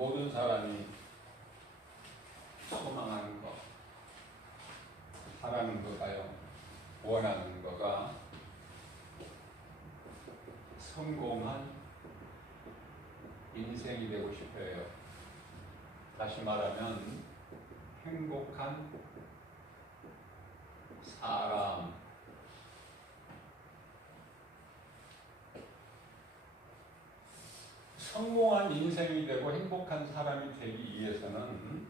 모든 사람이 소망하는 것, 바라는 거가요, 원하는 거가 성공한 인생이 되고 싶어요. 다시 말하면 행복한 사람. 성공한 인생이 되고 행복한 사람이 되기 위해서는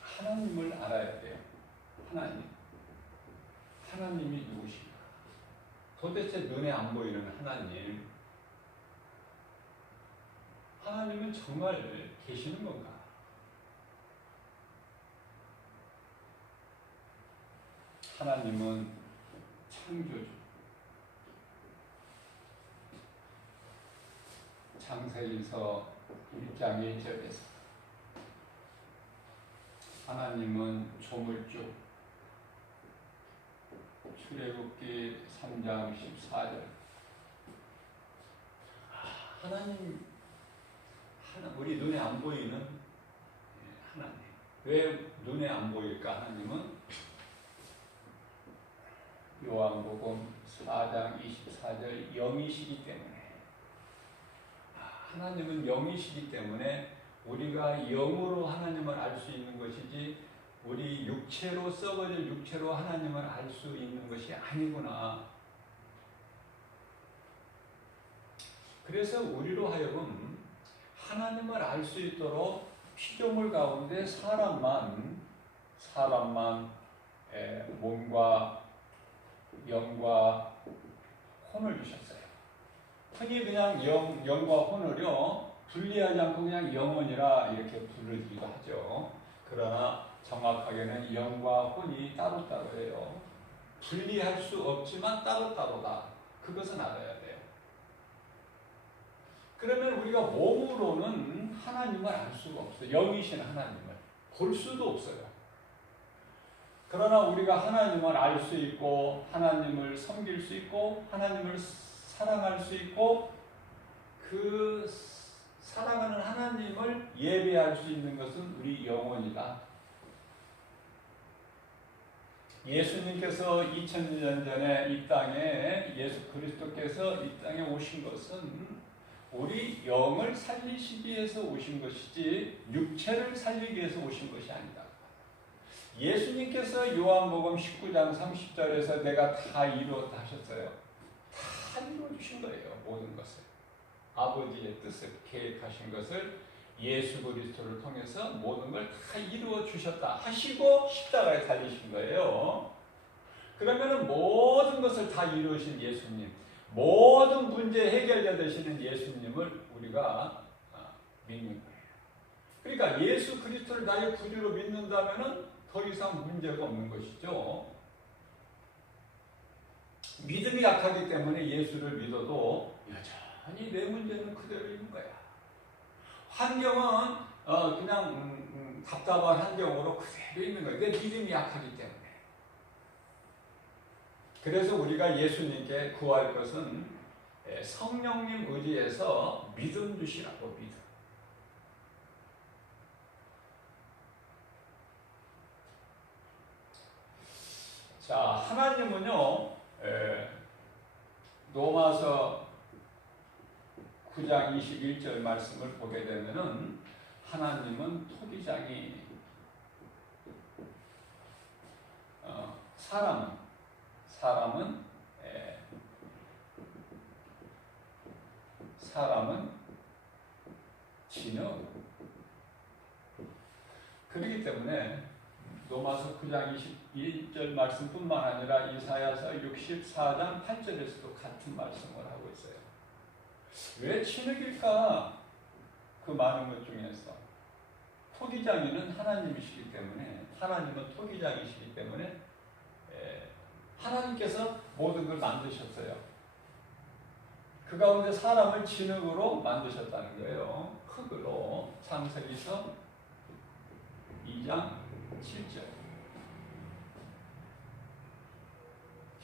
하나님을 알아야 돼요. 하나님이 누구신가? 도대체 눈에 안 보이는 하나님. 하나님은 정말 계시는 건가? 하나님은 창조주. 창세기서 1장 1절에서 하나님은 조물주. 출애굽기 3장 14절 하나님, 우리 눈에 안 보이는 하나님. 왜 눈에 안 보일까? 하나님은 요한복음 4장 24절 영이시기 때문에, 하나님은 영이시기 때문에 우리가 영으로 하나님을 알 수 있는 것이지 우리 육체로, 썩어질 육체로 하나님을 알 수 있는 것이 아니구나. 그래서 우리로 하여금 하나님을 알 수 있도록 피조물 가운데 사람만 몸과 영과 혼을 주셨어요. 흔히 그냥 영과 혼을요 분리하지 않고 그냥 영혼이라 이렇게 부르기도 하죠. 그러나 정확하게는 영과 혼이 따로따로예요. 분리할 수 없지만 따로따로다. 그것은 알아야 돼요. 그러면 우리가 몸으로는 하나님을 알 수가 없어요. 영이신 하나님을 볼 수도 없어요. 그러나 우리가 하나님을 알 수 있고 하나님을 섬길 수 있고 하나님을 사랑할 수 있고 그 사랑하는 하나님을 예배할 수 있는 것은 우리 영혼이다. 예수님께서 2000년 전에 이 땅에, 예수 그리스도께서 이 땅에 오신 것은 우리 영을 살리시기 위해서 오신 것이지 육체를 살리기 위해서 오신 것이 아니다. 예수님께서 요한복음 19장 30절에서 내가 다 이루었다 하셨어요. 다 이루어주신 거예요. 모든 것을. 아버지의 뜻을, 계획하신 것을 예수 그리스도를 통해서 모든 걸 다 이루어 주셨다 하시고 십자가에 달리신 거예요. 그러면 모든 것을 다 이루신 예수님, 모든 문제 해결자 되시는 예수님을 우리가 믿는 거예요. 그러니까 예수 그리스도를 나의 구주로 믿는다면 더 이상 문제가 없는 것이죠. 믿음이 약하기 때문에 예수를 믿어도 여전히 내 문제는 그대로 있는 거야. 환경은 그냥 답답한 환경으로 그대로 있는 거야. 내 믿음이 약하기 때문에. 그래서 우리가 예수님께 구할 것은 성령님 의지에서 믿음 주시라고. 믿음. 자, 하나님은요 로마서 9장 21절 말씀을 보게 되면은 하나님은 토기장이 사람은 진흙. 그렇기 때문에 로마서 9장 21절 말씀뿐만 아니라 이사야서 64장 8절에서도 같은 말씀을 하고 있어요. 왜 진흙일까? 그 많은 것 중에서 토기장이는 하나님이시기 때문에, 하나님은 토기장이시기 때문에 하나님께서 모든 걸 만드셨어요. 그 가운데 사람을 진흙으로 만드셨다는 거예요. 흙으로. 창세기서 2장 7절.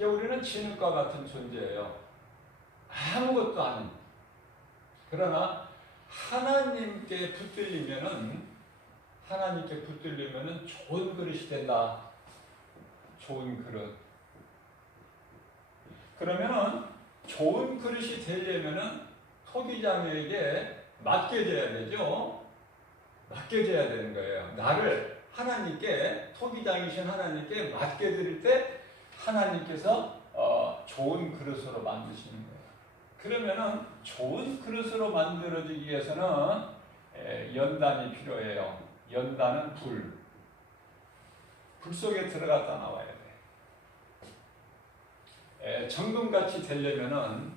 우리는 진흙과 같은 존재예요. 아무것도 아닌. 그러나 하나님께 붙들리면은 좋은 그릇이 된다. 좋은 그릇. 그러면은 좋은 그릇이 되려면은 토기장에게 맡겨져야 되죠. 맡겨져야 되는 거예요. 나를 하나님께, 토기장이신 하나님께 맡겨드릴 때 하나님께서 좋은 그릇으로 만드시는 거예요. 그러면은 좋은 그릇으로 만들어지기 위해서는 연단이 필요해요. 연단은 불 속에 들어갔다 나와야 돼. 정금같이 되려면은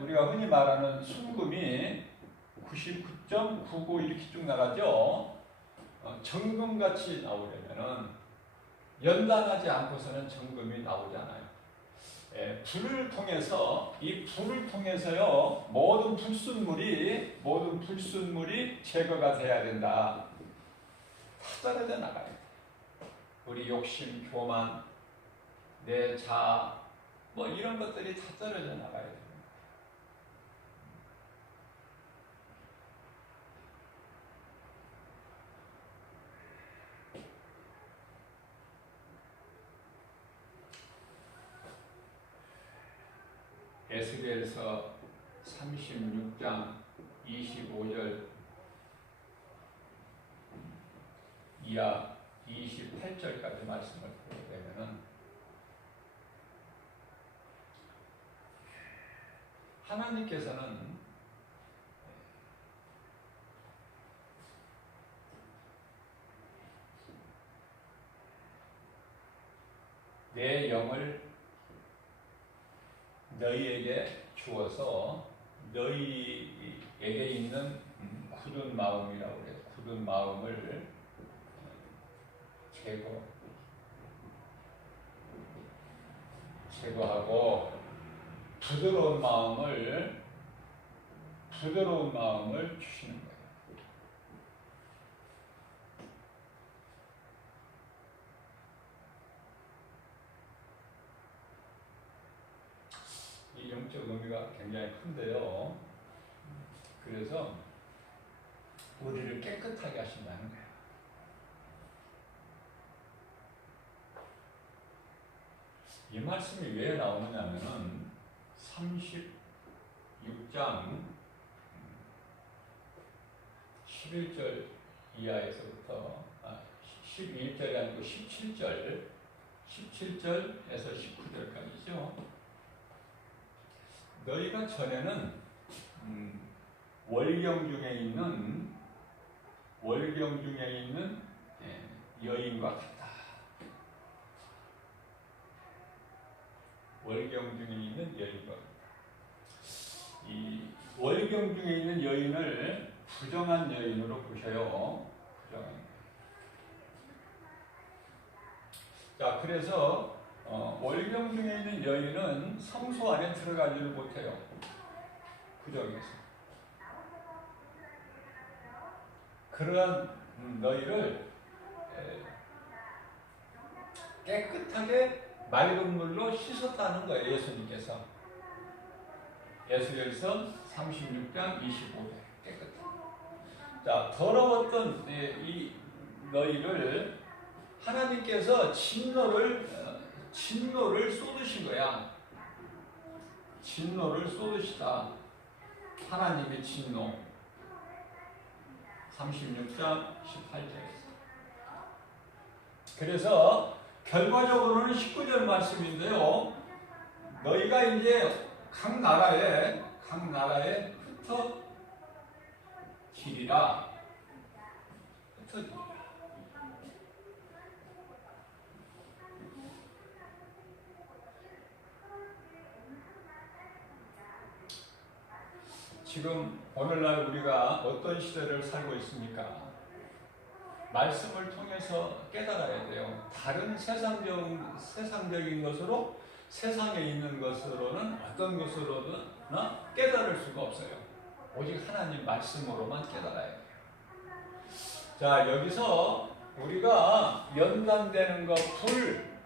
우리가 흔히 말하는 순금이 99.99 이렇게 쭉 나가죠. 정금같이 나오려면은 연단하지 않고서는 정금이 나오지 않아요. 불을 통해서요 모든 불순물이 제거가 돼야 된다. 다 떨어져 나가요. 우리 욕심, 교만, 내 자아, 뭐 이런 것들이 다 떨어져 나가야 됩니다. 에스겔서 36장 25절 이하 28절까지 말씀을 보게 되면은 하나님께서는 내 영을 너희에게 주어서 너희에게 있는 굳은 마음이라고 해요. 굳은 마음을 제거하고 부드러운 마음을 주시는 거예요. 이 영적 의미가 굉장히 큰데요. 그래서 우리를 깨끗하게 하신다는 거예요. 이 말씀이 왜 나오느냐면은 36장 11절 이하에서부터 11절이 아니고 17절에서 19절까지죠. 너희가 전에는 월경 중에 있는 여인과 같다. 월경 중에 있는 여인과 같다. 이 월경 중에 있는 여인을 부정한 여인으로 보셔요. 부정한 여인. 자, 그래서 월경 중에 있는 여인은 성소 안에 들어가지를 못해요. 부정해서. 그러한 너희를 깨끗하게 맑은 물로 씻었다는 거예요. 예수님께서. 에스겔서 36장 25절 깨끗하게. 자, 더러웠던 이 너희를 하나님께서 진노를 쏟으신 거야. 진노를 쏟으시다. 하나님의 진노. 36장 18절에서. 그래서 결과적으로는 19절 말씀인데요. 너희가 이제 각 나라에 흩어지리라. 지금 오늘날 우리가 어떤 시대를 살고 있습니까? 말씀을 통해서 깨달아야 돼요. 다른 세상적인 것으로, 세상에 있는 것으로는 어떤 것으로든 깨달을 수가 없어요. 오직 하나님 말씀으로만 깨달아야 돼요. 자, 여기서 우리가 연단되는 것, 불,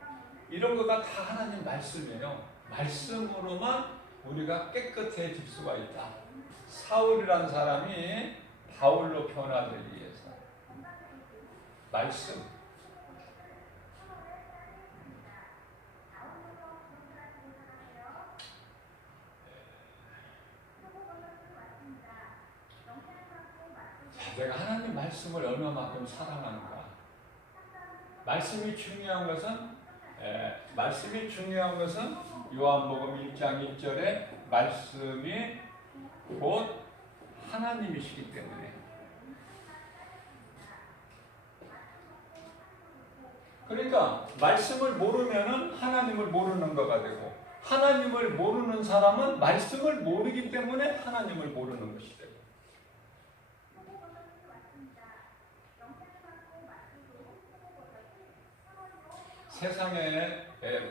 이런 거가 다 하나님 말씀이에요. 말씀으로만 우리가 깨끗해질 수가 있다. 사울이라는 사람이 바울로 변화되기 위해서 말씀. 내가 하나님 말씀을 얼마만큼 사랑하는가. 말씀이 중요한 것은 요한복음 1장 1절에 말씀이 곧 하나님이시기 때문에. 그러니까 말씀을 모르면은 하나님을 모르는 거가 되고, 하나님을 모르는 사람은 말씀을 모르기 때문에 하나님을 모르는 것이 되고. 세상에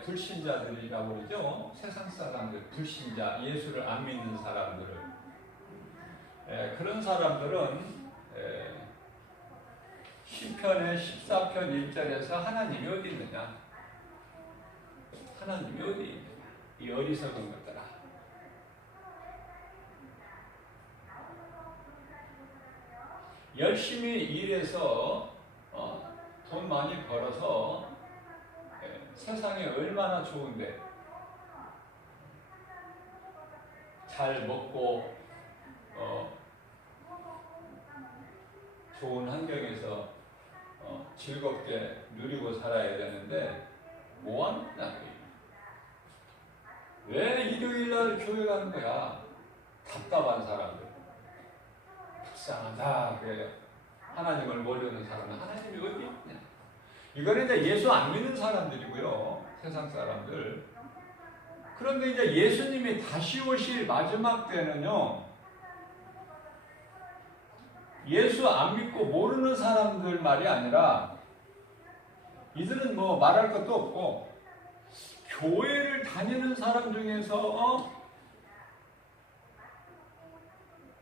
불신자들이라고 그러죠. 세상 사람들, 불신자, 예수를 안 믿는 사람들을. 그런 사람들은 시편의 14편 1절에서 하나님이 어디 있느냐? 하나님이 어디 있느냐? 이 어리석은 것들아. 열심히 일해서 돈 많이 벌어서 세상에 얼마나 좋은데, 잘 먹고 좋은 환경에서 즐겁게 누리고 살아야 되는데 뭐 하는 거야? 왜 일요일날 교회 가는 거야? 답답한 사람들, 불쌍하다. 그래. 하나님을 모르는 사람은 하나님이 어디 있냐? 이거는 이제 예수 안 믿는 사람들이고요. 세상 사람들. 그런데 이제 예수님이 다시 오실 마지막 때는요, 예수 안 믿고 모르는 사람들 말이 아니라, 이들은 뭐 말할 것도 없고, 교회를 다니는 사람 중에서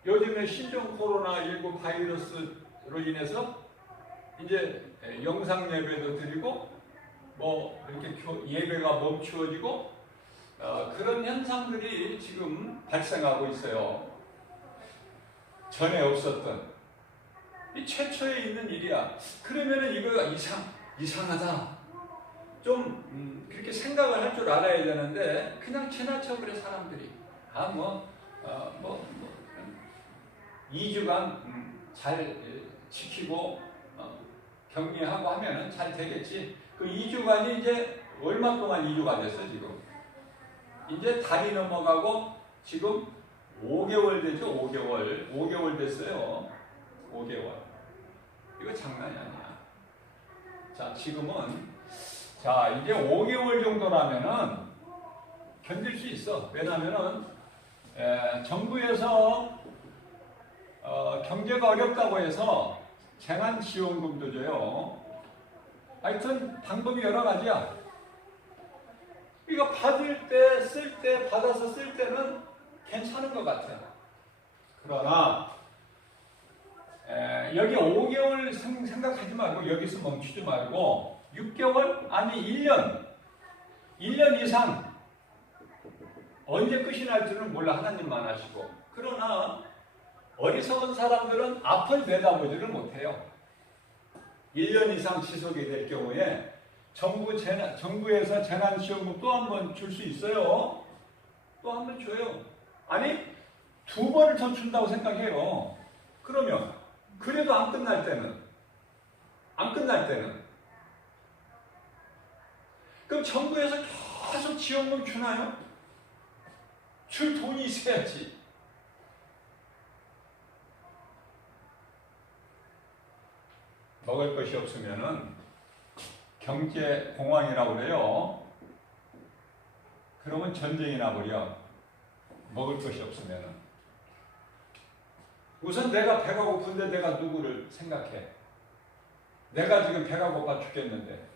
요즘에 신종 코로나19 바이러스로 인해서 이제 영상 예배도 드리고 뭐 이렇게 예배가 멈추어지고 그런 현상들이 지금 발생하고 있어요. 전에 없었던 이 최초에 있는 일이야. 그러면은 이거가 이상하다. 좀 그렇게 생각을 할 줄 알아야 되는데 그냥 지나쳐 그래 사람들이. 2주간 잘 지키고 격리하고 하면은 잘 되겠지. 그 2주간이 이제 얼마 동안 2주가 됐어 지금. 이제 달이 넘어가고 지금 5개월 되죠. 5개월 됐어요. 5개월. 이거 장난이 아니야. 자, 지금은 이제 5개월 정도라면은 견딜 수 있어. 왜냐면은 정부에서 경제가 어렵다고 해서 재난지원금도 줘요. 하여튼 방법이 여러 가지야. 이거 받을 때, 받아서 쓸 때는 괜찮은 것 같아. 그러나 여기 5개월 생각하지 말고 여기서 멈추지 말고 6개월 아니 1년 이상 언제 끝이 날지는 몰라. 하나님만 아시고. 그러나 어리석은 사람들은 앞을 내다보지를 못해요. 1년 이상 지속이 될 경우에 정부에서 재난지원금 또 한 번 줄 수 있어요. 또 한 번 줘요. 아니 2번을 더 준다고 생각해요. 그러면 그래도 안 끝날 때는 그럼 정부에서 계속 지원금 주나요? 줄 돈이 있어야지. 먹을 것이 없으면은 경제 공황이라고 그래요. 그러면 전쟁이 나버려. 먹을 것이 없으면은. 우선 내가 배가 고픈데 내가 누구를 생각해? 내가 지금 배가 고파 죽겠는데.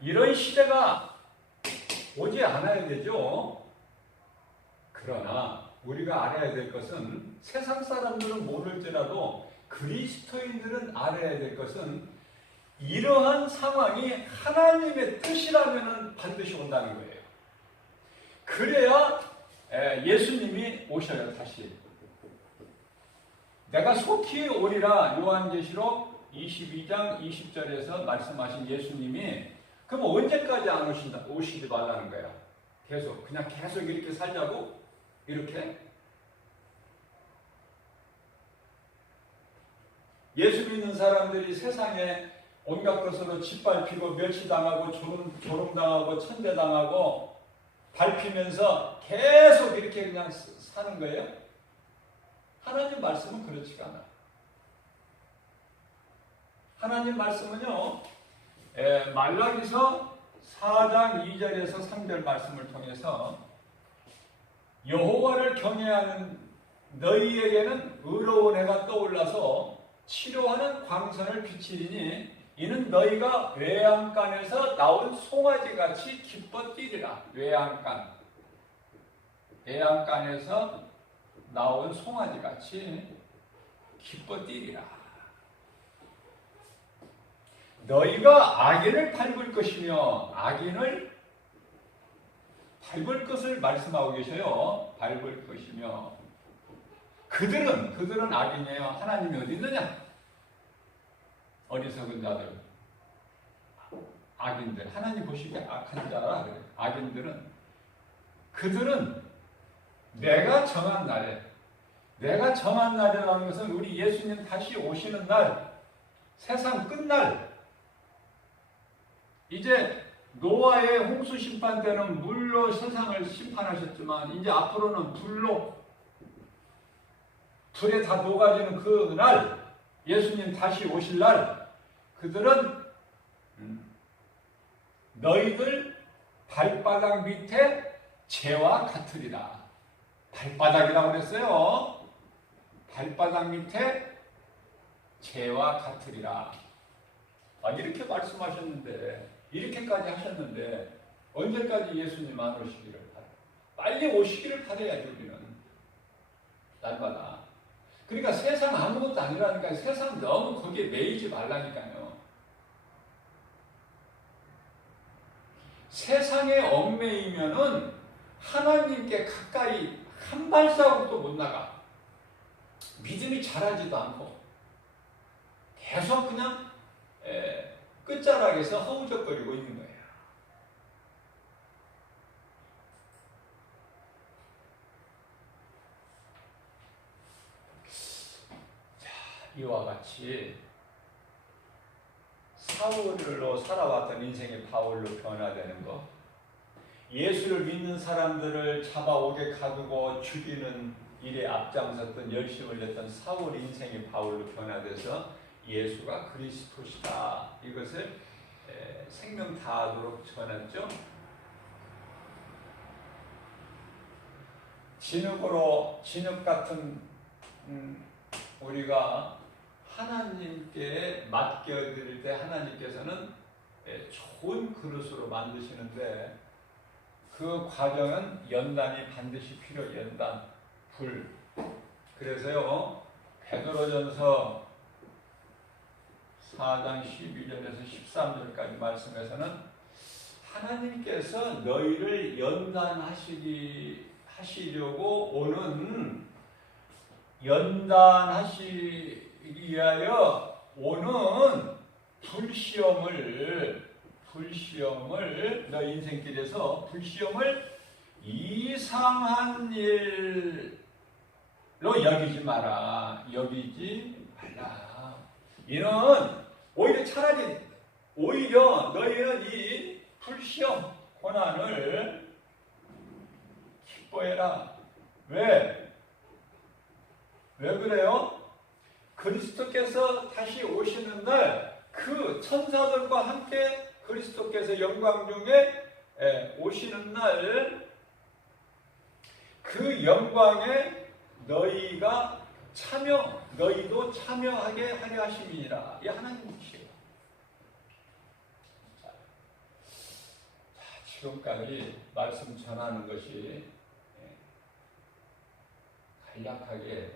이런 시대가 오지 않아야 되죠. 그러나 우리가 알아야 될 것은 세상 사람들은 모를지라도 그리스도인들은 알아야 될 것은 이러한 상황이 하나님의 뜻이라면 반드시 온다는 거예요. 그래야 예수님이 오셔요. 다시 내가 속히 오리라 요한계시록 22장 20절에서 말씀하신 예수님이 그럼 언제까지 안 오시지 말라는 거야. 계속 그냥 계속 이렇게 살자고? 이렇게? 예수 믿는 사람들이 세상에 온갖 것으로 짓밟히고 멸시당하고 조롱당하고 천대당하고 밟히면서 계속 이렇게 그냥 사는 거예요? 하나님 말씀은 그렇지가 않아. 하나님 말씀은요, 말라기서 4장 2절에서 3절 말씀을 통해서 여호와를 경외하는 너희에게는 의로운 해가 떠올라서 치료하는 광선을 비치리니 이는 너희가 외양간에서 나온 송아지같이 기뻐 뛰리라. 외양간에서 나온 송아지같이 기뻐 뛰리라. 너희가 악인을 밟을 것이며 악인을 밟을 것을 말씀하고 계셔요. 밟을 것이며 그들은 악인이에요. 하나님이 어디 있느냐? 어리석은 자들, 악인들, 하나님 보시기에 악한 자라 그래요. 그들은 내가 정한 날이라는 것은 우리 예수님 다시 오시는 날, 세상 끝날, 이제 노아의 홍수 심판 때는 물로 세상을 심판하셨지만 이제 앞으로는 불에 다 녹아지는 그 날, 예수님 다시 오실 날, 그들은 너희들 발바닥 밑에 재와 같으리라. 발바닥이라고 그랬어요. 발바닥 밑에 재와 같으리라. 이렇게 말씀하셨는데, 이렇게까지 하셨는데 언제까지 예수님 안 오시기를 바라요? 빨리 오시기를 바라야죠. 우리는 날마다. 그러니까 세상 아무것도 아니라니까요. 세상 너무 거기에 매이지 말라니까요. 세상에 얽매이면은 하나님께 가까이 한 발자국도 못 나가. 믿음이 자라지도 않고 계속 그냥 끝자락에서 허우적거리고 있는 거예요. 자, 이와 같이 사울로 살아왔던 인생의 바울로 변화되는 것, 예수를 믿는 사람들을 잡아오게 가두고 죽이는 일에 앞장섰던 열심을 냈던 사울 인생의 바울로 변화돼서 예수가 그리스도시다, 이것을 생명 다하도록 전했죠. 진흙 같은 우리가 하나님께 맡겨드릴 때 하나님께서는 좋은 그릇으로 만드시는데 그 과정은 연단이 반드시 필요해요. 연단, 불. 그래서요, 베드로전서 4장 12절에서 13절까지 말씀에서는 하나님께서 너희를 연단하시려고 오는, 연단하시기 위하여 오는 불시험을 너 인생길에서 불시험을 이상한 일로 여기지 말라. 이는 오히려 너희는 이 불시험, 고난을 기뻐해라. 왜 그래요? 그리스도께서 다시 오시는 날, 그 천사들과 함께 그리스도께서 영광 중에 오시는 날, 그 영광에 너희도 참여하게 하려 하심이니라. 이 하나님이시에요. 지금까지 말씀 전하는 것이 간략하게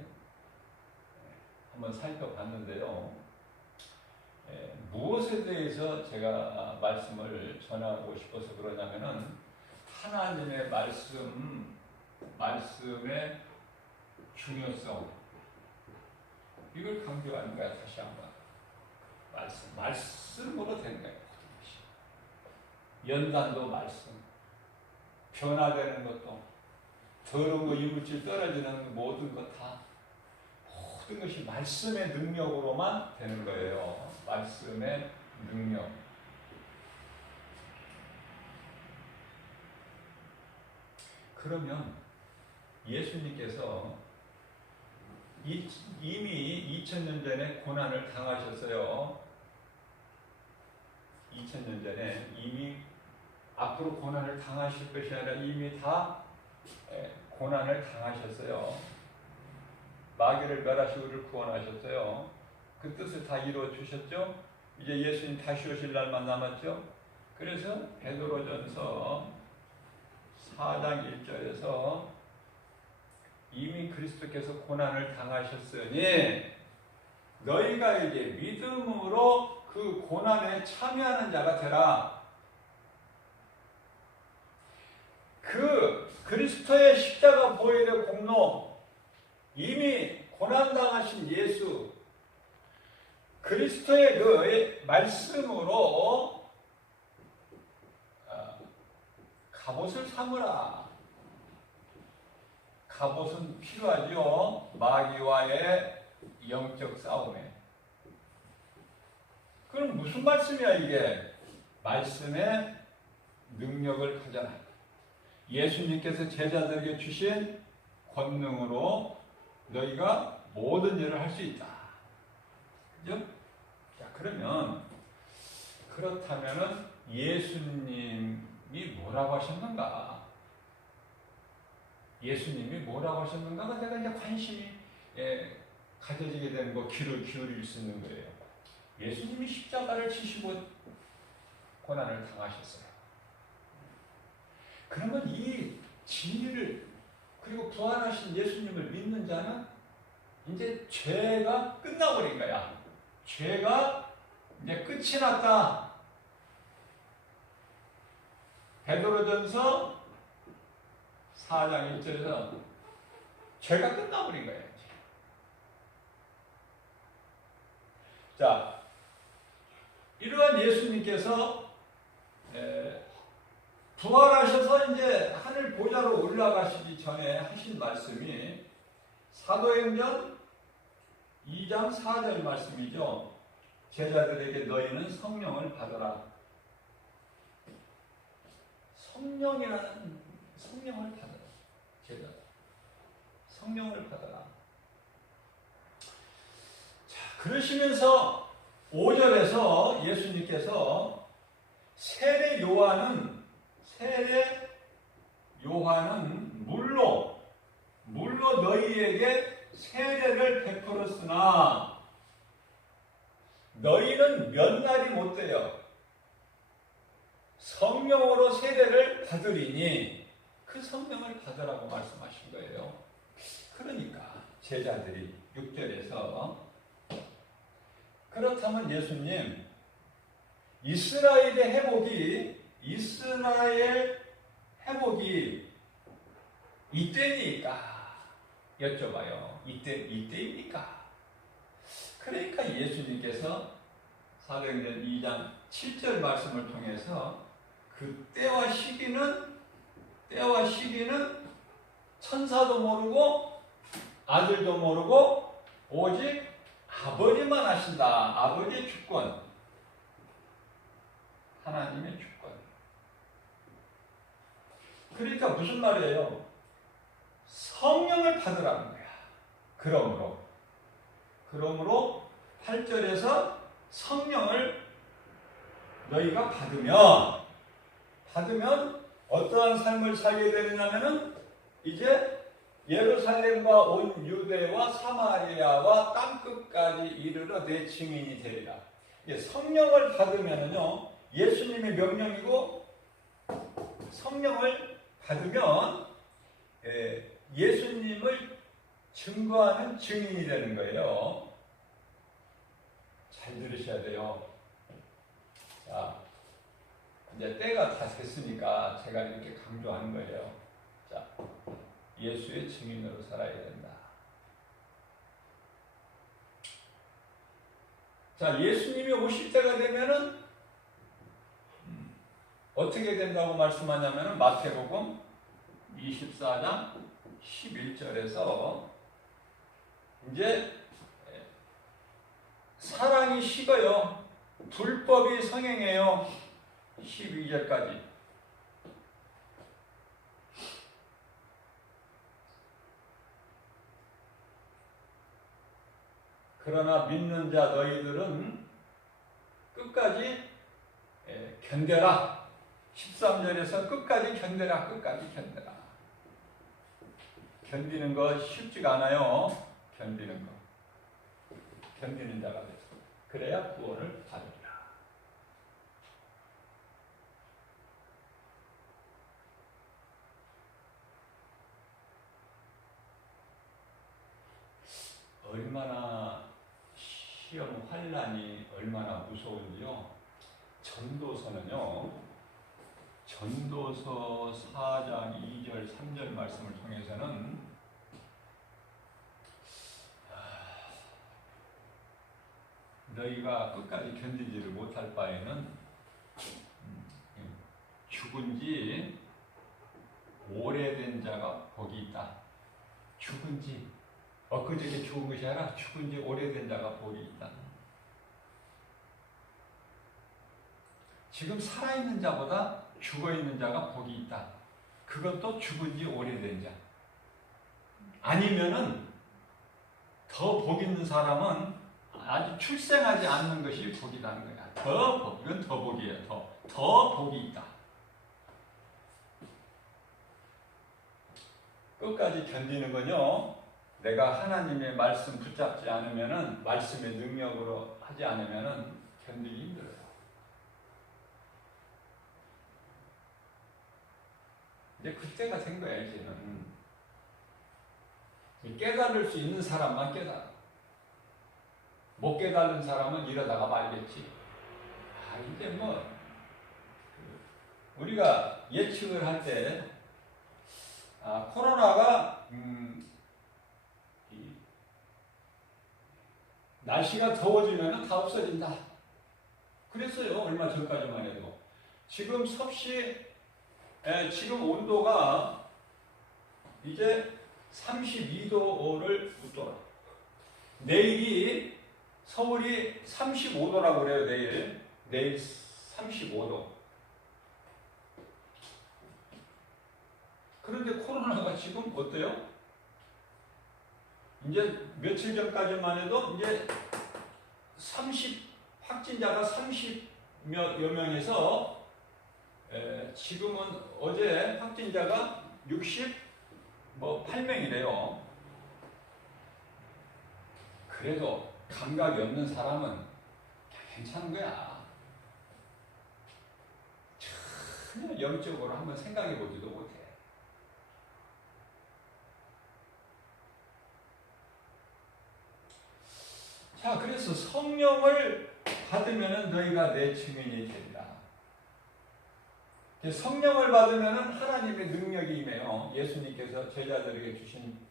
한번 살펴봤는데요. 무엇에 대해서 제가 말씀을 전하고 싶어서 그러냐면은 하나님의 말씀의 중요성 이걸 강조하는 거야. 다시 한번 말씀으로 된 거예요. 연단도 말씀, 변화되는 것도, 더러운 거 이물질 떨어지는 모든 것 다 모든 것이 말씀의 능력으로만 되는 거예요. 말씀의 능력. 그러면 예수님께서 이미 2000년 전에 고난을 당하셨어요. 2000년 전에 이미 앞으로 고난을 당하실 것이 아니라 이미 다 고난을 당하셨어요. 마귀를 멸하시고 우리를 구원하셨어요. 그 뜻을 다 이루어 주셨죠. 이제 예수님 다시 오실 날만 남았죠. 그래서 베드로전서 4장 1절에서 이미 그리스도께서 고난을 당하셨으니 너희가 이제 믿음으로 그 고난에 참여하는 자가 되라. 그 그리스도의 십자가 보혈의 공로, 이미 고난당하신 예수, 그리스도의 그 말씀으로 갑옷을 삼으라. 갑옷은 필요하죠. 마귀와의 영적 싸움에. 그럼 무슨 말씀이야 이게? 말씀의 능력을 가져라. 예수님께서 제자들에게 주신 권능으로 너희가 모든 일을 할 수 있다. 그죠? 자, 그렇다면은 예수님이 뭐라고 하셨는가? 예수님이 뭐라고 하셨는가가 내가 이제 관심이 가져지게 되는 거, 귀를 기울일 수 있는 거예요. 예수님이 십자가를 지시고 고난을 당하셨어요. 그러면 이 진리를 그리고 부활하신 예수님을 믿는 자는 이제 죄가 끝나버린 거야. 죄가 이제 끝이 났다. 베드로전서 4장 1절에서 죄가 끝나버린 거예요. 자, 이러한 예수님께서 부활하셔서 이제 하늘 보좌로 올라가시기 전에 하신 말씀이 사도행전 2장 4절 말씀이죠. 제자들에게 너희는 성령을 받아라. 성령을 받아라. 제자. 성령을 받아라. 자, 그러시면서 5절에서 예수님께서 세례 요한은 물로 너희에게 세례를 베풀었으나 너희는 몇 날이 못 돼요. 성령으로 세례를 받으리니 그 성령을 받으라고 말씀하신 거예요. 그러니까 제자들이 6절에서 그렇다면 예수님 이스라엘 회복이 이때니까 여쭤봐요. 이때입니까? 그러니까 예수님께서 사도행전 2장 7절 말씀을 통해서 그 때와 시기는 천사도 모르고 아들도 모르고 오직 아버지만 아신다. 아버지의 주권. 하나님의 주권. 그러니까 무슨 말이에요? 성령을 받으라는 거야. 그러므로 8절에서 성령을 너희가 받으면 어떠한 삶을 살게 되느냐면은 이제 예루살렘과 온 유대와 사마리아와 땅끝까지 이르러 내 증인이 되리라. 성령을 받으면은요, 예수님의 명령이고 성령을 받으면 예수님을 증거하는 증인이 되는 거예요. 자, 잘 들으셔야 돼요. 자, 이제 때가 다 됐으니까 제가 이렇게 강조하는 거예요. 자, 예수의 증인으로 살아야 된다. 자, 예수님이 오실 때가 되면은 어떻게 된다고 말씀하냐면은 마태복음 24장 11절에서 이제 사랑이 식어요. 불법이 성행해요. 12절까지. 그러나 믿는 자 너희들은 끝까지 견뎌라. 13절에서 끝까지 견뎌라. 끝까지 견뎌라. 견디는 거 쉽지가 않아요. 견디는 거. 견디는 자가 돼서. 그래야 구원을 받으리라. 얼마나 시험 환란이 얼마나 무서운지요. 전도서는요. 전도서 4장 2절 3절 말씀을 통해서는 너희가 끝까지 견디지를 못할 바에는 죽은 지 오래된 자가 복이 있다. 죽은 지 엊그저께 죽은 것이 아니라 죽은 지 오래된 자가 복이 있다. 지금 살아있는 자보다 죽어있는 자가 복이 있다. 그것도 죽은 지 오래된 자. 아니면은 더 복 있는 사람은 아직 출생하지 않는 것이 복이라는 거야. 더 복, 이건 더 복이에요. 더 복이 있다. 끝까지 견디는 건요. 내가 하나님의 말씀 붙잡지 않으면은, 말씀의 능력으로 하지 않으면은 견디기 힘들어요. 이제 그때가 된 거야, 이제는. 깨달을 수 있는 사람만 깨달아. 못 깨달은 사람은 이러다가 말겠지. 이제 뭐, 우리가 예측을 할 때, 코로나가, 날씨가 더워지면 다 없어진다. 그랬어요. 얼마 전까지만 해도. 지금 지금 온도가 이제 32도를 웃돌아. 내일이 서울이 35도라고 그래요. 내일 35도. 그런데 코로나가 지금 어때요? 이제 며칠 전까지만 해도 이제 확진자가 30여 명에서 지금은 어제 확진자가 68명이래요. 그래도 감각이 없는 사람은 괜찮은 거야. 전혀 영적으로 한번 생각해 보지도 못해. 자, 그래서 성령을 받으면 너희가 내 증인이 된다. 성령을 받으면 하나님의 능력이 임해요. 예수님께서 제자들에게 주신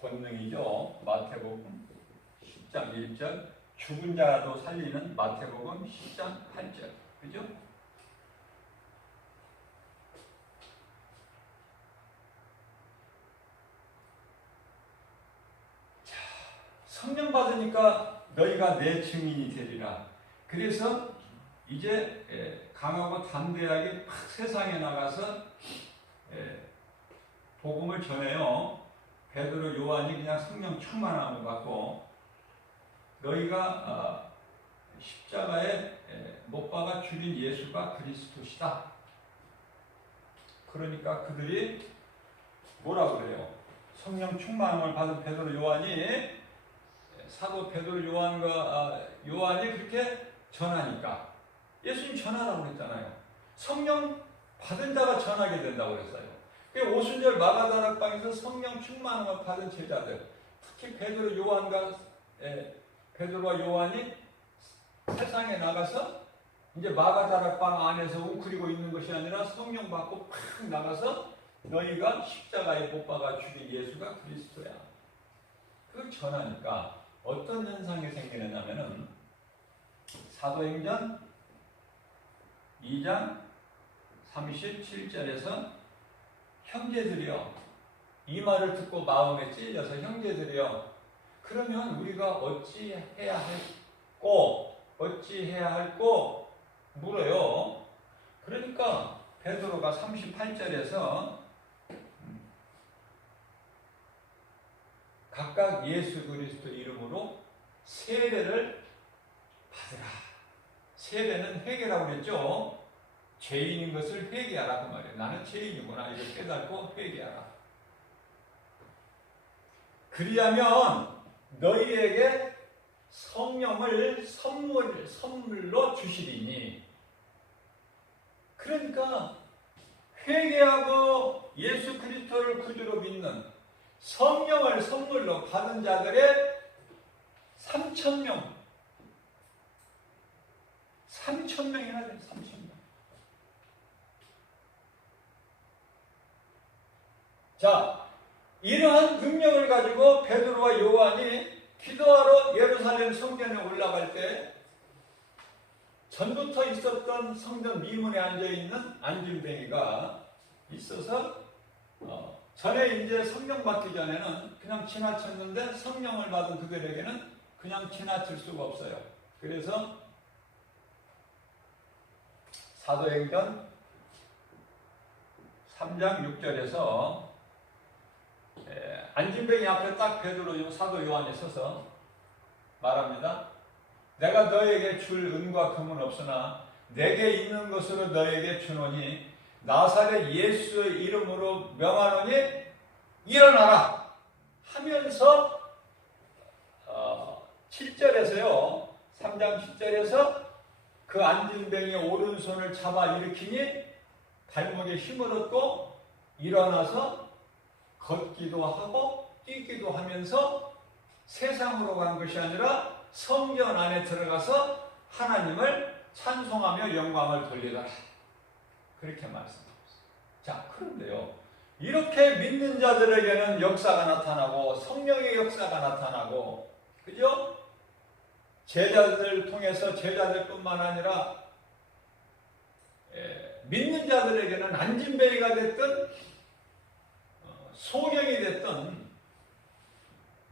권능이죠. 마태복음 10장 1절, 죽은 자도 살리는 마태복음 10장 8절. 그죠? 성령 받으니까 너희가 내 증인이 되리라. 그래서 이제 강하고 담대하게 세상에 나가서 복음을 전해요. 베드로, 요한이 그냥 성령 충만함을 받고 너희가 십자가에 못 박아 죽인 예수가 그리스도시다. 그러니까 그들이 뭐라고 그래요? 성령 충만함을 받은 베드로, 요한이 사도 베드로, 요한이 그렇게 전하니까 예수님 전하라고 그랬잖아요. 성령 받은 자가 전하게 된다고 그랬어요. 오순절 마가다락방에서 성령 충만함을 받은 제자들, 특히 베드로, 요한과 베드로와 요한이 세상에 나가서 이제 마가다락방 안에서 웅크리고 있는 것이 아니라 성령 받고 팍 나가서 너희가 십자가에 못 박아 죽인 예수가 그리스도야. 그걸 전하니까 어떤 현상이 생기느냐면은 사도행전 2장 37절에서 형제들이여, 이 말을 듣고 마음에 찔려서 형제들이여, 그러면 우리가 어찌해야 할꼬 물어요. 그러니까 베드로가 38절에서 각각 예수 그리스도 이름으로 세례를 받으라. 세례는 회개라고 그랬죠. 죄인인 것을 회개하라 그 말이에요. 나는 죄인이구나 이걸 깨닫고 회개하라. 그리하면 너희에게 성령을 선물로 주시리니. 그러니까 회개하고 예수 그리스도를 구주로 믿는 성령을 선물로 받은 자들의 3,000명, 3,000명이나 돼요. 3,000명. 자, 이러한 능력을 가지고 베드로와 요한이 기도하러 예루살렘 성전에 올라갈 때 전부터 있었던 성전 미문에 앉아있는 안진뱅이가 있어서 전에 이제 성령 받기 전에는 그냥 지나쳤는데 성령을 받은 그들에게는 그냥 지나칠 수가 없어요. 그래서 사도행전 3장 6절에서 안진뱅이 앞에 딱 베드로 사도 요한이 서서 말합니다. 내가 너에게 줄 은과 금은 없으나 내게 있는 것으로 너에게 주노니 나사렛 예수의 이름으로 명하노니 일어나라 하면서 7절에서요. 3장 7절에서 그 안진뱅이의 오른손을 잡아 일으키니 발목에 힘을 얻고 일어나서 걷기도 하고 뛰기도 하면서 세상으로 간 것이 아니라 성전 안에 들어가서 하나님을 찬송하며 영광을 돌리더라. 그렇게 말씀하셨어요. 자, 그런데요. 이렇게 믿는 자들에게는 역사가 나타나고 성령의 역사가 나타나고, 그죠? 제자들을 통해서 제자들뿐만 아니라 믿는 자들에게는 안진뱅이가 됐든 소경이 됐든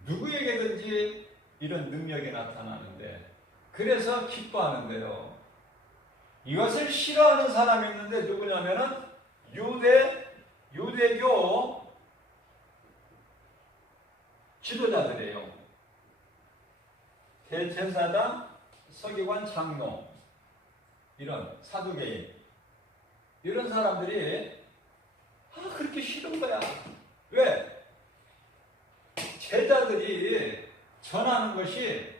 누구에게든지 이런 능력이 나타나는데, 그래서 기뻐하는데요. 이것을 싫어하는 사람이 있는데 누구냐면은 유대교 지도자들이에요. 대제사장, 서기관, 장로, 이런 사두개인, 이런 사람들이 그렇게 싫은 거야. 왜? 제자들이 전하는 것이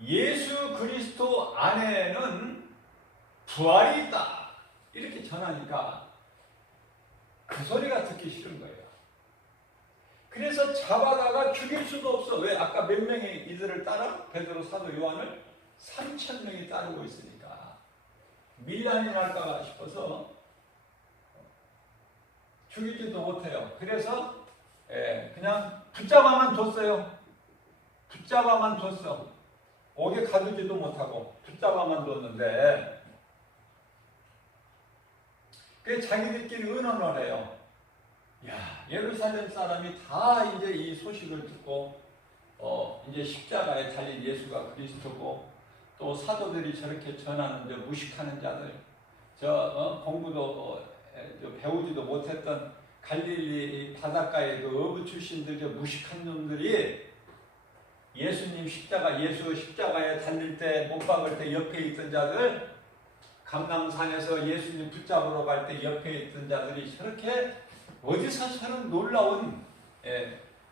예수 그리스도 안에는 부활이 있다 이렇게 전하니까 그 소리가 듣기 싫은 거예요. 그래서 잡아다가 죽일 수도 없어. 왜? 아까 몇 명이 이들을 따라? 베드로, 사도, 요한을 3,000명이 따르고 있으니까 밀란이 날까 싶어서 죽이지도 못해요. 그래서 그냥 붙잡아만 뒀어요. 붙잡아만 뒀어. 옥에 가두지도 못하고 붙잡아만 뒀는데, 그 자기들끼리 의논을 해요. 야, 예루살렘 사람이 다 이제 이 소식을 듣고 이제 십자가에 달린 예수가 그리스도고, 또 사도들이 저렇게 전하는 무식하는 자들, 공부도 배우지도 못했던 갈릴리 바닷가의 그 어부 출신들, 무식한 놈들이 예수님 예수 십자가에 달릴 때, 못 박을 때 옆에 있던 자들, 감람산에서 예수님 붙잡으러 갈 때 옆에 있던 자들이 저렇게 어디서 저런 놀라운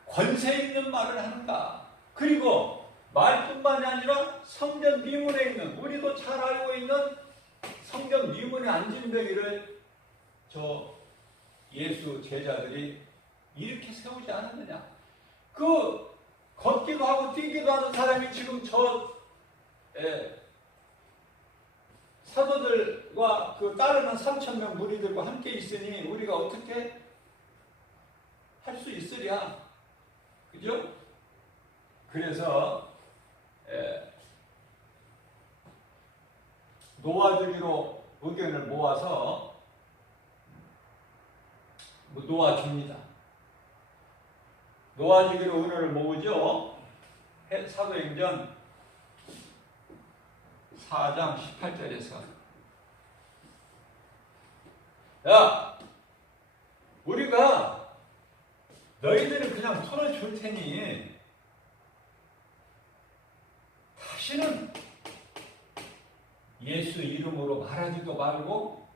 권세 있는 말을 하는가. 그리고 말뿐만이 아니라 성전 미문에 있는, 우리도 잘 알고 있는 성전 미문에 안진뱅이를 예수 제자들이 이렇게 세우지 않았느냐. 걷기도 하고 뛰기도 하는 사람이 지금 사도들과 그 따르는 3,000명 무리들과 함께 있으니 우리가 어떻게 할 수 있으랴. 그죠? 그래서 놓아주기로 의견을 모아서 놓아줍니다. 놓아주기로 의견을 모으죠. 사도행전 4장 18절에서 야, 우리가 너희들을 그냥 풀어줄 테니 다시는 예수 이름으로 말하지도 말고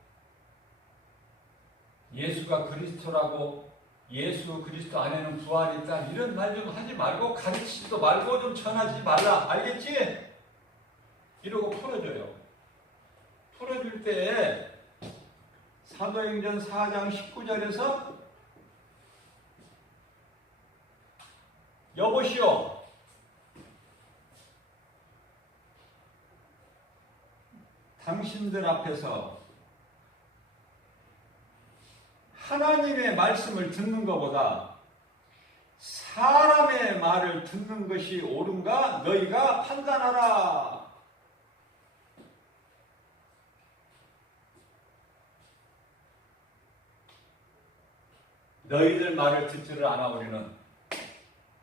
예수가 그리스도라고 예수 그리스도 안에는 부활이 있다 이런 말 좀 하지 말고 가르치지도 말고 좀 전하지 말라. 알겠지? 이러고 풀어줘요. 풀어줄 때 사도행전 4장 19절에서 여보시오 당신들 앞에서 하나님의 말씀을 듣는 것보다 사람의 말을 듣는 것이 옳은가 너희가 판단하라. 너희들 말을 듣지를 않아.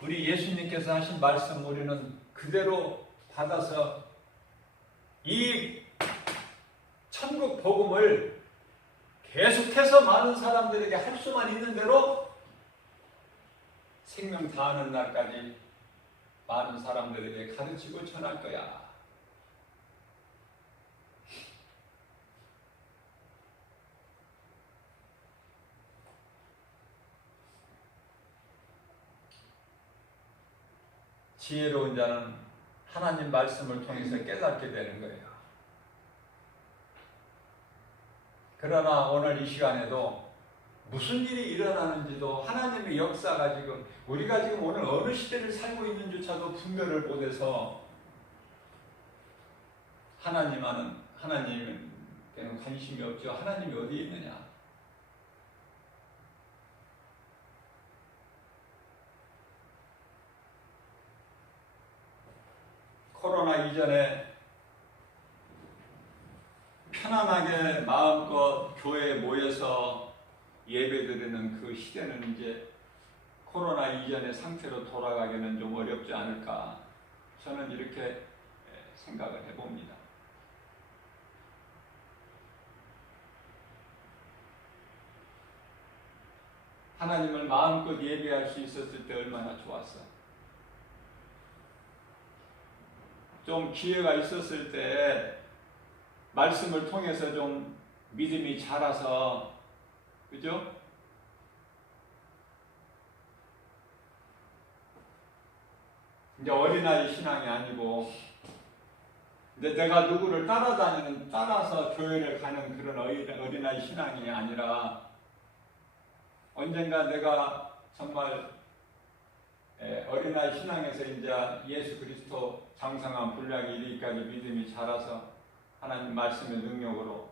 우리 예수님께서 하신 말씀 우리는 그대로 받아서 이 천국 복음을 계속해서 많은 사람들에게 할 수만 있는 대로 생명 다하는 날까지 많은 사람들에게 가르치고 전할 거야. 지혜로운 자는 하나님 말씀을 통해서 깨닫게 되는 거예요. 그러나 오늘 이 시간에도 무슨 일이 일어나는지도 하나님의 역사가 지금 우리가 지금 오늘 어느 시대를 살고 있는지조차도 분별을 못해서 하나님께는 관심이 없죠. 하나님이 어디에 있느냐? 코로나 이전에 편안하게 마음껏 교회에 모여서 예배드리는 그 시대는 이제 코로나 이전의 상태로 돌아가기는 좀 어렵지 않을까 저는 이렇게 생각을 해봅니다. 하나님을 마음껏 예배할 수 있었을 때 얼마나 좋았어. 좀 기회가 있었을 때 말씀을 통해서 좀 믿음이 자라서, 그죠? 이제 어린아이 신앙이 아니고, 근데 내가 누구를 따라서 교회를 가는 그런 어린아이 신앙이 아니라, 언젠가 내가 정말 어린아이 신앙에서 이제 예수 그리스도 장성한 분량이 이르기까지 믿음이 자라서 하나님 말씀의 능력으로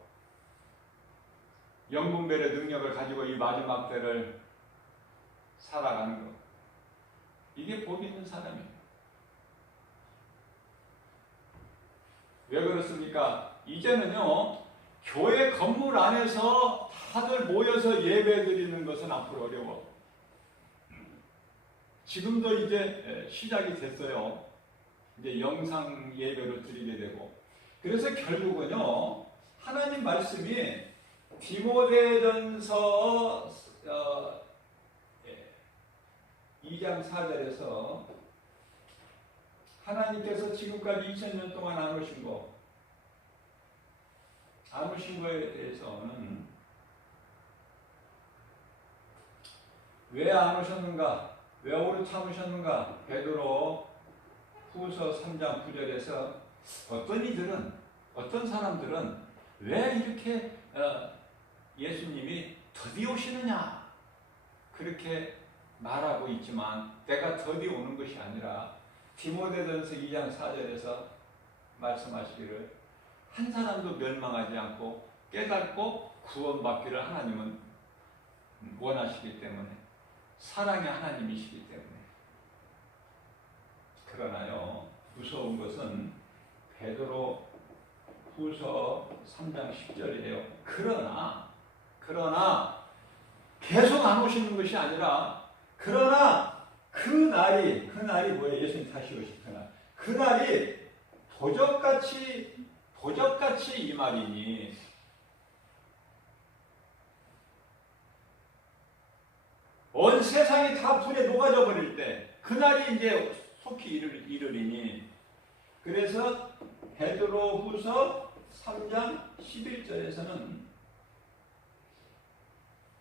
영분별의 능력을 가지고 이 마지막 때를 살아가는 것. 이게 복 있는 사람이에요. 왜 그렇습니까? 이제는요, 교회 건물 안에서 다들 모여서 예배 드리는 것은 앞으로 어려워. 지금도 이제 시작이 됐어요. 이제 영상 예배로 드리게 되고. 그래서 결국은요, 하나님 말씀이 디모데전서 2장 4절에서 하나님께서 지금까지 2000년 동안 안 오신 거에 대해서는 왜 안 오셨는가? 왜 오래 참으셨는가? 베드로 후서 3장 9절에서 어떤 사람들은 왜 이렇게 예수님이 더디 오시느냐? 그렇게 말하고 있지만 때가 더디 오는 것이 아니라 디모데전서 2장 4절에서 말씀하시기를 한 사람도 멸망하지 않고 깨닫고 구원받기를 하나님은 원하시기 때문에 사랑의 하나님이시기 때문에. 그러나요, 무서운 것은 베드로 후서 3장 10절이에요. 그러나 계속 안 오시는 것이 아니라 그러나 그날이 뭐예요? 예수님 다시 오실 그날. 그날이 도적같이 이 말이니 온 세상이 다 불에 녹아져 버릴 때 그날이 이제 속히 이르리니. 그래서 베드로 후서 3장 11절에서는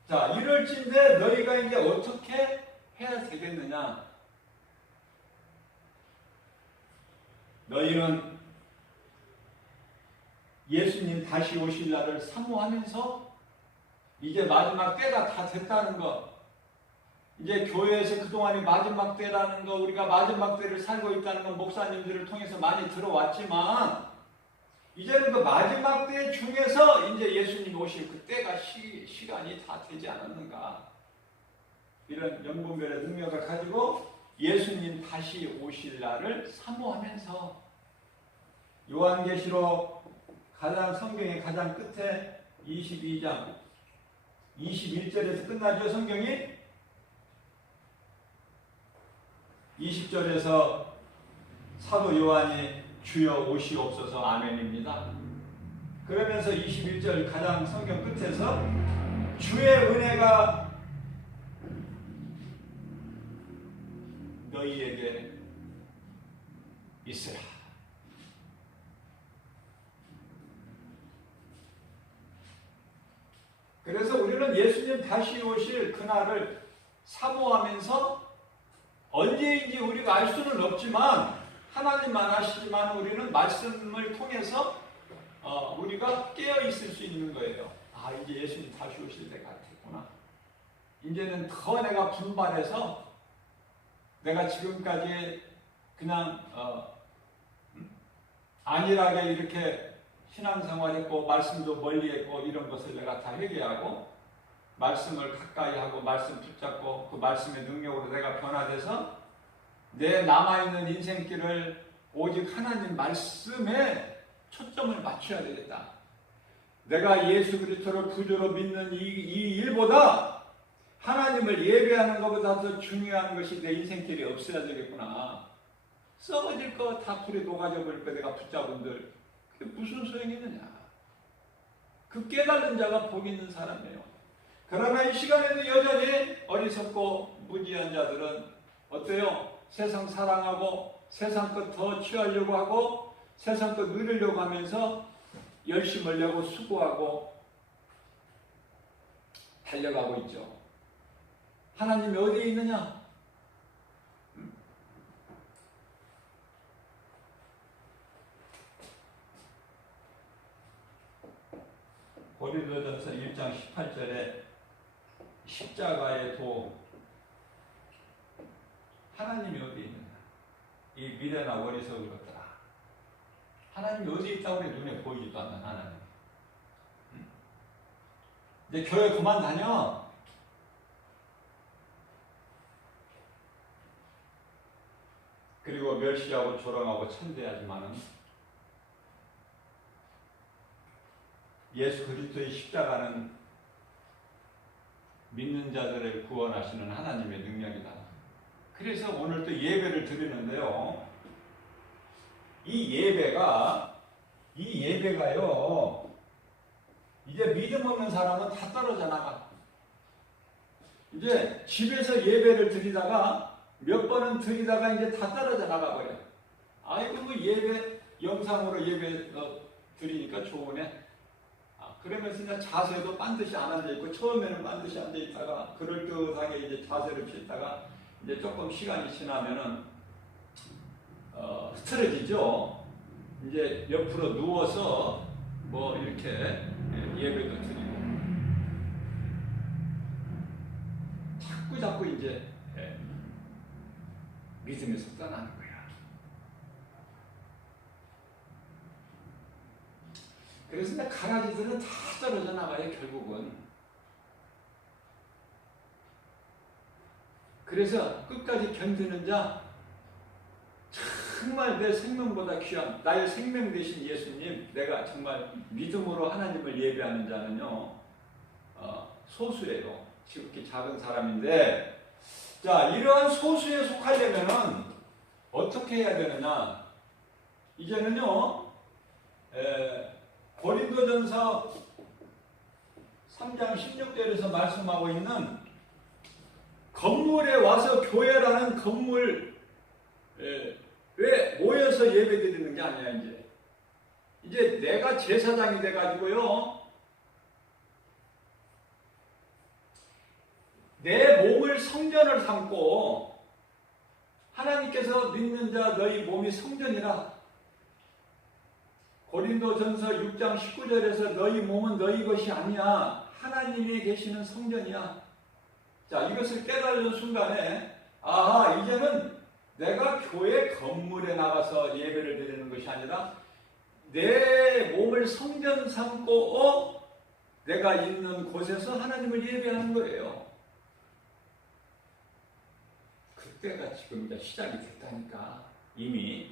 자, 이럴진데 너희가 이제 어떻게 해야 되겠느냐? 너희는 예수님 다시 오실 날을 사모하면서 이제 마지막 때가 다 됐다는 것, 이제 교회에서 그동안이 마지막 때라는 거, 우리가 마지막 때를 살고 있다는 건 목사님들을 통해서 많이 들어왔지만 이제는 그 마지막 때 중에서 이제 예수님 오실 그 때가 시간이 다 되지 않았는가. 이런 영분별의 능력을 가지고 예수님 다시 오실 날을 사모하면서 요한계시록 성경의 가장 끝에 22장 21절에서 끝나죠. 성경이 20절에서 사도 요한이 주여 오시옵소서 아멘입니다. 그러면서 21절 가장 성경 끝에서 주의 은혜가 너희에게 있으라. 그래서 우리는 예수님 다시 오실 그날을 사모하면서 언제인지 우리가 알 수는 없지만 하나님만 아시지만 우리는 말씀을 통해서 우리가 깨어 있을 수 있는 거예요. 아, 이제 예수님 다시 오실 때가 됐구나. 이제는 더 내가 분발해서 내가 지금까지 그냥 안일하게 이렇게 신앙생활했고 말씀도 멀리했고 이런 것을 내가 다 회개하고 말씀을 가까이 하고 말씀 붙잡고 그 말씀의 능력으로 내가 변화돼서 내 남아있는 인생길을 오직 하나님 말씀에 초점을 맞춰야 되겠다. 내가 예수 그리스도를 구주로 믿는 이 일보다 하나님을 예배하는 것보다 더 중요한 것이 내 인생길이 없어야 되겠구나. 썩어질 거 다 불에 녹아져 버릴 거 내가 붙잡은들 그게 무슨 소용이 있느냐. 그 깨달은 자가 복 있는 사람이에요. 그러나 이 시간에도 여전히 어리석고 무지한 자들은 어때요? 세상 사랑하고 세상 것 더 취하려고 하고 세상 것 누리려고 하면서 열심을 내고 수고하고 달려가고 있죠. 하나님이 어디에 있느냐? 고린도전서 1장 18절에 십자가의 도 하나님이 어디에 있느냐? 이 미래나 어리석을 것들아. 하나님이 어디에 있다고 우리 눈에 보이지도 않는 하나님. 이제 교회 그만 다녀. 그리고 멸시하고 조롱하고 천대하지만은 예수 그리스도의 십자가는 믿는 자들을 구원하시는 하나님의 능력이다. 그래서 오늘 또 예배를 드리는데요. 이 예배가요. 이제 믿음 없는 사람은 다 떨어져 나가. 이제 집에서 예배를 드리다가 몇 번은 드리다가 이제 다 떨어져 나가버려. 아이고 뭐 예배 영상으로 예배 드리니까 좋으네. 그러면서 이제 자세도 반드시 안 앉아있고 처음에는 반드시 앉아있다가 그럴듯하게 이제 자세를 취했다가 이제 조금 시간이 지나면은 흐트러지죠. 이제 옆으로 누워서 뭐 이렇게 예배도 드리고 자꾸 이제 믿음에서 떠나는 거야. 그래서 내 가라지들은 다 떨어져 나가요, 결국은. 그래서 끝까지 견디는 자, 정말 내 생명보다 귀한 나의 생명 되신 예수님, 내가 정말 믿음으로 하나님을 예배하는 자는요, 소수예요. 지극히 작은 사람인데, 자, 이러한 소수에 속하려면은 어떻게 해야 되느냐? 이제는요, 고린도전서 3장 16절에서 말씀하고 있는 건물에 와서 교회라는 건물 왜 모여서 예배드리는 게 아니야. 이제 내가 제사장이 돼가지고요, 내 몸을 성전을 삼고 하나님께서 믿는 자 너희 몸이 성전이라. 고린도전서 6장 19절에서 너희 몸은 너희 것이 아니야. 하나님이 계시는 성전이야. 자, 이것을 깨달은 순간에 아하, 이제는 내가 교회 건물에 나가서 예배를 드리는 것이 아니라 내 몸을 성전 삼고 내가 있는 곳에서 하나님을 예배하는 거예요. 그때가 지금 이제 시작이 됐다니까. 이미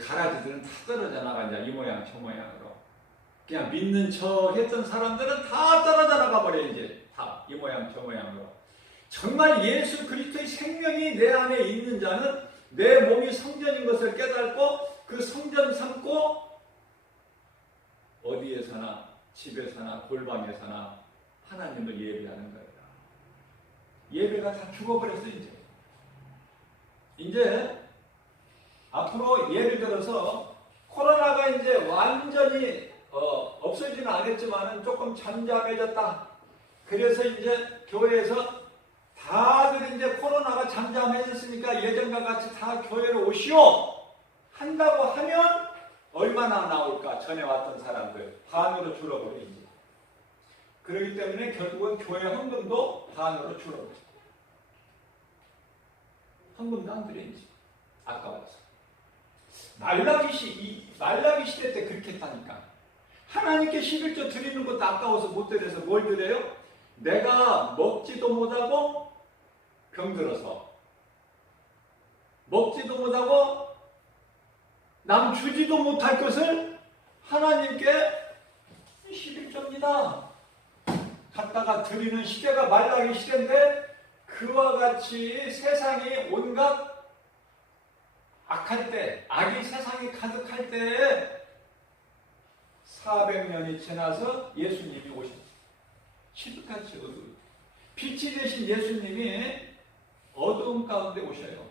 가라지들은 다 떨어져 나가자. 이 모양 저 모양으로. 그냥 믿는 척 했던 사람들은 다 떨어져 나가버려. 이제 다 이 모양 저 모양으로. 정말 예수 그리스도의 생명이 내 안에 있는 자는 내 몸이 성전인 것을 깨닫고 그 성전 삼고 어디에서나 집에서나 골방에서나 하나님을 예배하는 거예요. 예배가 다 죽어버렸어. 이제 앞으로 예를 들어서 코로나가 이제 완전히 없어지는 않았지만은 조금 잠잠해졌다. 그래서 이제 교회에서 다들 이제 코로나가 잠잠해졌으니까 예전과 같이 다 교회로 오시오 한다고 하면 얼마나 나올까? 전에 왔던 사람들 반으로 줄어버려. 이제 그렇기 때문에 결국은 교회 헌금도 반으로 줄어버려. 헌금도 안 드려. 이제 아까워서. 말라기 시대 때 그렇게 했다니까. 하나님께 11조 드리는 것도 아까워서 못 드려서 뭘 드려요? 내가 먹지도 못하고 병들어서 먹지도 못하고 남 주지도 못할 것을 하나님께 11조입니다. 갖다가 드리는 시대가 말라기 시대인데 그와 같이 세상이 온갖 악할 때, 악이 세상에 가득할 때에 400년이 지나서 예수님이 오셨어요. 시드같이 어두운 빛이 되신 예수님이 어두운 가운데 오셔요.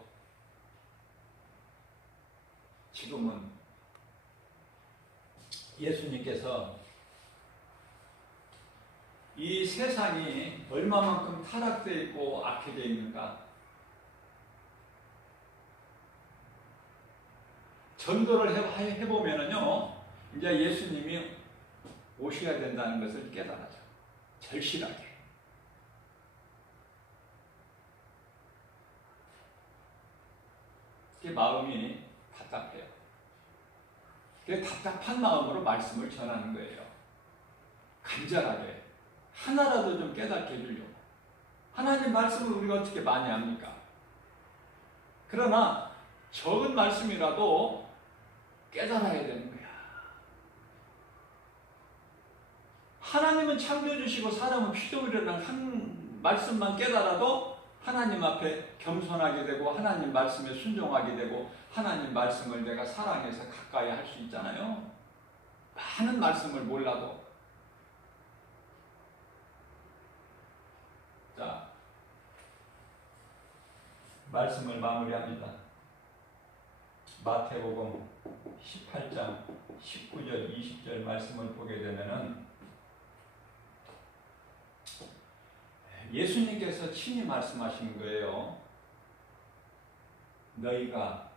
지금은 예수님께서 이 세상이 얼마만큼 타락되어 있고 악해져 있는가, 전도를 해보면은요, 이제 예수님이 오셔야 된다는 것을 깨달아죠. 절실하게. 그 마음이 답답해요. 그 답답한 마음으로 말씀을 전하는 거예요. 간절하게. 하나라도 좀 깨닫게 해주려고. 하나님 말씀을 우리가 어떻게 많이 합니까? 그러나 적은 말씀이라도 깨달아야 되는 거야. 하나님은 창조주시고 사람은 피조물이라는 한 말씀만 깨달아도 하나님 앞에 겸손하게 되고 하나님 말씀에 순종하게 되고 하나님 말씀을 내가 사랑해서 가까이 할 수 있잖아요. 많은 말씀을 몰라도. 자, 말씀을 마무리합니다. 마태복음 18장 19절 20절 말씀을 보게 되면은 예수님께서 친히 말씀하신 거예요. 너희가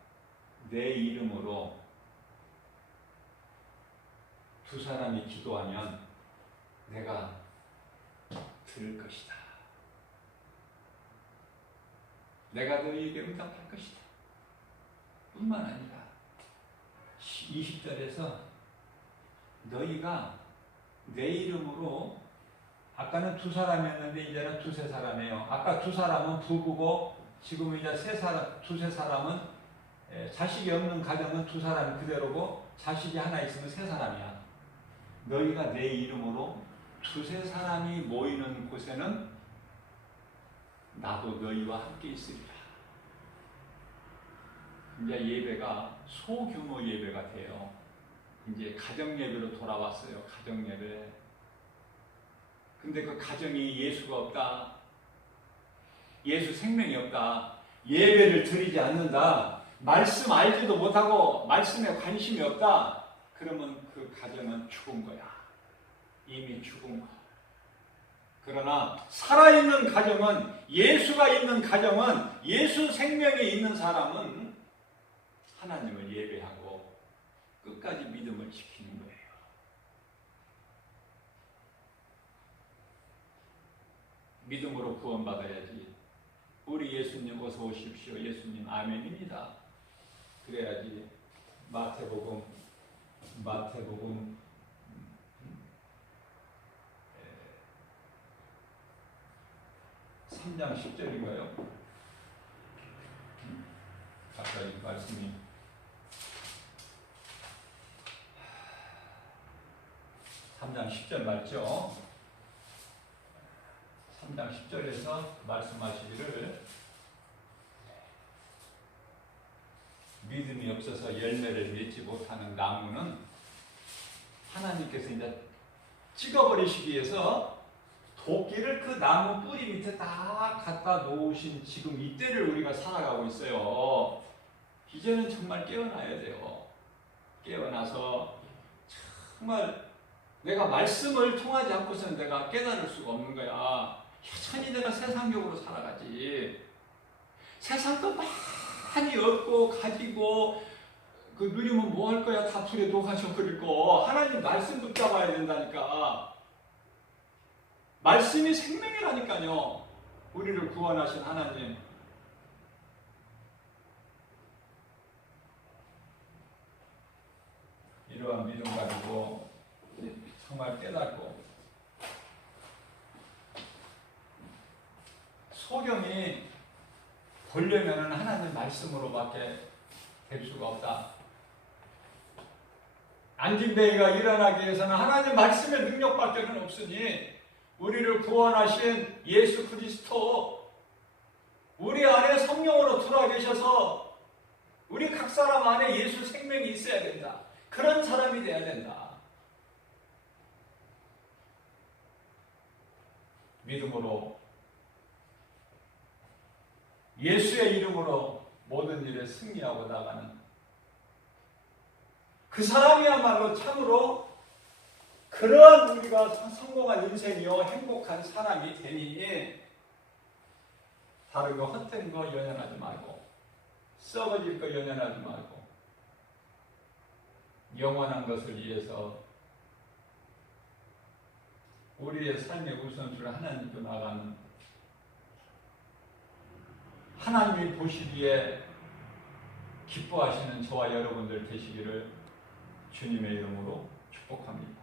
내 이름으로 두 사람이 기도하면 내가 들을 것이다. 내가 너희에게 응답할 것이다. 뿐만 아니라 20절에서 너희가 내 이름으로, 아까는 두 사람이었는데 이제는 두세 사람이에요. 아까 두 사람은 부부고 지금 이제 두세 사람은 자식이 없는 가정은 두 사람이 그대로고 자식이 하나 있으면 세 사람이야. 너희가 내 이름으로 두세 사람이 모이는 곳에는 나도 너희와 함께 있으리라. 이제 예배가 소규모 예배가 돼요. 이제 가정 예배로 돌아왔어요. 가정 예배. 근데 그 가정이 예수가 없다, 예수 생명이 없다, 예배를 드리지 않는다, 말씀 알지도 못하고 말씀에 관심이 없다, 그러면 그 가정은 죽은 거야. 이미 죽은 거야. 그러나 살아있는 가정은, 예수가 있는 가정은, 예수 생명이 있는 사람은 하나님을 예배하고 끝까지 믿음을 지키는 거예요. 믿음으로 구원받아야지. 우리 예수님 어서 오십시오. 예수님 아멘입니다. 그래야지. 마태복음 3장 10절인가요? 아까 이 말씀이 3장 10절 맞죠? 3장 10절에서 말씀하시기를 믿음이 없어서 열매를 맺지 못하는 나무는 하나님께서 이제 찍어버리시기 위해서 도끼를 그 나무 뿌리 밑에 딱 갖다 놓으신 지금 이때를 우리가 살아가고 있어요. 이제는 정말 깨어나야 돼요. 깨어나서 정말 내가 말씀을 통하지 않고서는 내가 깨달을 수가 없는 거야. 여전히 내가 세상적으로 살아가지. 세상 것 많이 얻고 가지고 그 누리면 뭐 할 거야. 다 불에 녹아져버리고. 하나님 말씀 붙잡아야 된다니까. 말씀이 생명이라니까요. 우리를 구원하신 하나님. 이러한 믿음 가지고 정말 깨닫고, 소경이 보려면 하나님 말씀으로밖에 될 수가 없다. 안진뱅이가 일어나기 위해서는 하나님 말씀의 능력밖에는 없으니 우리를 구원하신 예수 그리스도, 우리 안에 성령으로 들어와 계셔서 우리 각 사람 안에 예수 생명이 있어야 된다. 그런 사람이 돼야 된다. 믿음으로, 예수의 이름으로 모든 일에 승리하고 나가는 그 사람이야말로 참으로 그러한 우리가 성공한 인생이요 행복한 사람이 되니, 다른 거 헛된 거 연연하지 말고, 썩어질 거 연연하지 말고, 영원한 것을 위해서 우리의 삶의 우선순위를 하나님께 나가는, 하나님이 보시기에 기뻐하시는 저와 여러분들 되시기를 주님의 이름으로 축복합니다.